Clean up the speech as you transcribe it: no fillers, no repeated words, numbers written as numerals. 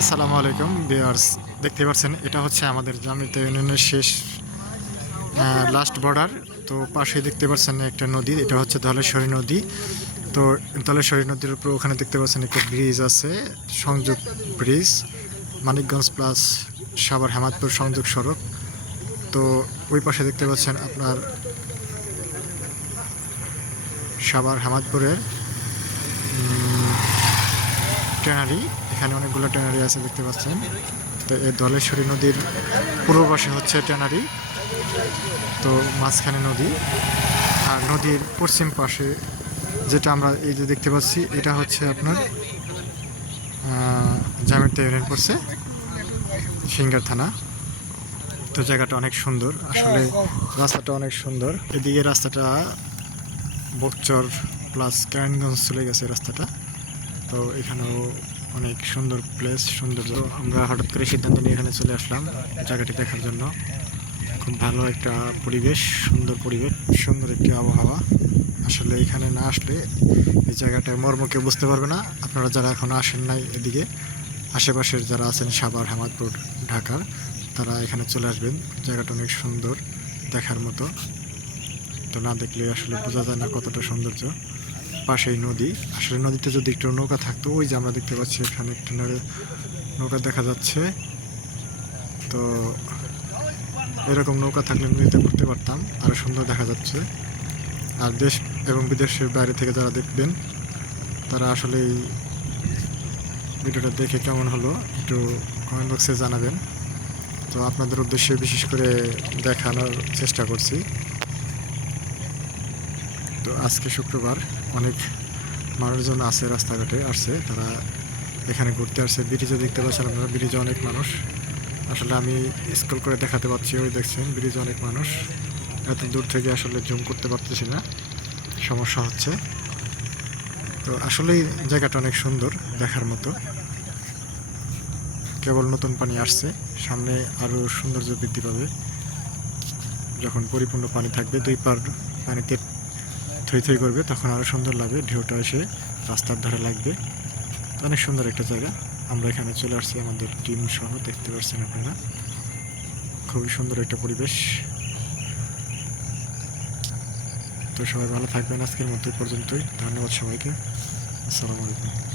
আসসালামু আলাইকুম ভিউয়ার্স, দেখতে পাচ্ছেন এটা হচ্ছে আমাদের জামিয়াতুল ইউনিয়নের শেষ লাস্ট বর্ডার। তো পাশে দেখতে পাচ্ছেন একটা নদী, এটা হচ্ছে ধলেশ্বরী নদী। তো ধলেশ্বরী নদীর উপর ওখানে দেখতে পাচ্ছেন একটা ব্রিজ আছে, সংযোগ ব্রিজ, মানিকগঞ্জ প্লাস সাভার হেমাদপুর সংযোগ সড়ক। তো ওই পাশে দেখতে পাচ্ছেন আপনার সাভার হেমাদপুরের ট্যানারি, এখানে অনেকগুলো ট্যানারি আছে দেখতে পাচ্ছেন। তো এই ধলেশ্বরী নদীর পূর্ব পাশে হচ্ছে ট্যানারি, তো মাঝখানে নদী। আর নদীর পশ্চিম পাশে যেটা আমরা এই যে দেখতে পাচ্ছি, এটা হচ্ছে আপনার জামিয়াতুল ইউনিয়ন পড়ছে, সিঙ্গার থানা। তো জায়গাটা অনেক সুন্দর, আসলে রাস্তাটা অনেক সুন্দর। এদিকে রাস্তাটা বকচর প্লাস কেরানীগঞ্জ চলে গেছে রাস্তাটা। তো এখানেও অনেক সুন্দর প্লেস, সৌন্দর্য। আমরা হঠাৎ করে সিদ্ধান্ত নিয়ে এখানে চলে আসলাম জায়গাটি দেখার জন্য। খুব ভালো একটা পরিবেশ, সুন্দর পরিবেশ, সুন্দর একটি আবহাওয়া। আসলে এখানে না আসলে এই জায়গাটার মর্ম কেউ বুঝতে পারবে না। আপনারা যারা এখনও আসেন নাই এদিকে, আশেপাশের যারা আছেন সাভার, হেমাদপুর, ঢাকার, তারা এখানে চলে আসবেন। জায়গাটা অনেক সুন্দর, দেখার মতো। তো না দেখলে আসলে বোঝা যায় না কতটা সৌন্দর্য। পাশেই নদী, আসলে নদীতে যদি একটু নৌকা থাকতো, ওই যে আমরা দেখতে পাচ্ছি এখানে একটা নৌকা দেখা যাচ্ছে। তো এরকম নৌকা থাকলে নদীতে ঘুরতে পারতাম, আরও সুন্দর দেখা যাচ্ছে। আর দেশ এবং বিদেশের বাইরে থেকে যারা দেখবেন, তারা আসলে এই ভিডিওটা দেখে কেমন হলো একটু কমেন্ট বক্সে জানাবেন। তো আপনাদের উদ্দেশ্যে বিশেষ করে দেখানোর চেষ্টা করছি। তো আজকে শুক্রবার, অনেক মানুষজন আছে, রাস্তাঘাটে আসছে, তারা এখানে ঘুরতে আসছে। ব্রিজে দেখতে পাচ্ছেন আপনারা, ব্রিজে অনেক মানুষ। আসলে আমি স্ক্রল করে দেখাতে পাচ্ছি, ওই দেখছেন ব্রিজে অনেক মানুষ। এত দূর থেকে আসলে জুম করতে পারতেছি না, সমস্যা হচ্ছে। তো আসলেই জায়গাটা অনেক সুন্দর, দেখার মতো। কেবল নতুন পানি আসছে, সামনে আরও সৌন্দর্য বৃদ্ধি পাবে যখন পরিপূর্ণ পানি থাকবে। দুই পার পানিতে থই থই করবে, তখন আরও সুন্দর লাগবে। ঢেউটা এসে রাস্তার ধারে লাগবে। অনেক সুন্দর একটা জায়গা। আমরা এখানে চলে আসছি আমাদের টিম সহ, দেখতে পাচ্ছেন আপনারা। খুবই সুন্দর একটা পরিবেশ। তো সবাই ভালো থাকবেন, আজকের মতো পর্যন্তই। ধন্যবাদ সবাইকে। আসসালামু আলাইকুম।